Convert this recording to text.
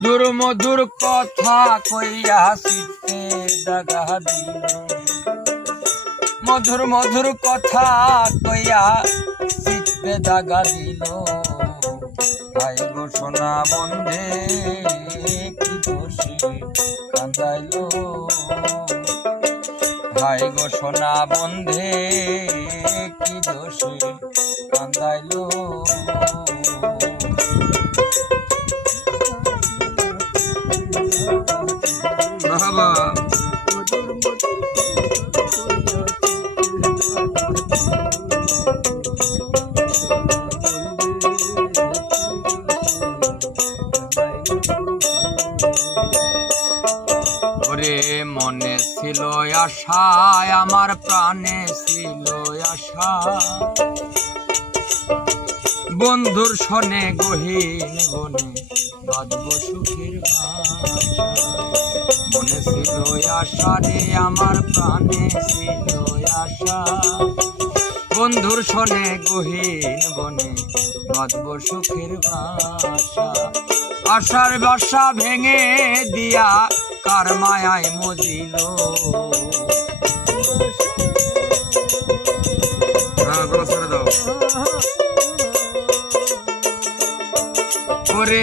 মধুর মধুর কথা কইয়া চিত্তে দাগা দিল, মধুর মধুর কথা কইয়া চিত্তে দাগা দিল। ভাই গো সোনা বন্ধে কি দোষে কাঁদাইল, ভাই গো সোনা বন্ধে কি দোষে কাঁদাইল। বাবা ওরে মনে ছিল আশা, আমার প্রাণে ছিল আশা, বন্ধুর সনে গহীন বনে বাঁধব সুখের বাসা। মনে ছিল আশা রে আমার প্রাণে ছিল আশা, বন্ধুর সনে গহীন বনে বাঁধব সুখের বাসা। আশার বাসা ভেঙে দিয়া কার মায়ায় মজিল, ওরে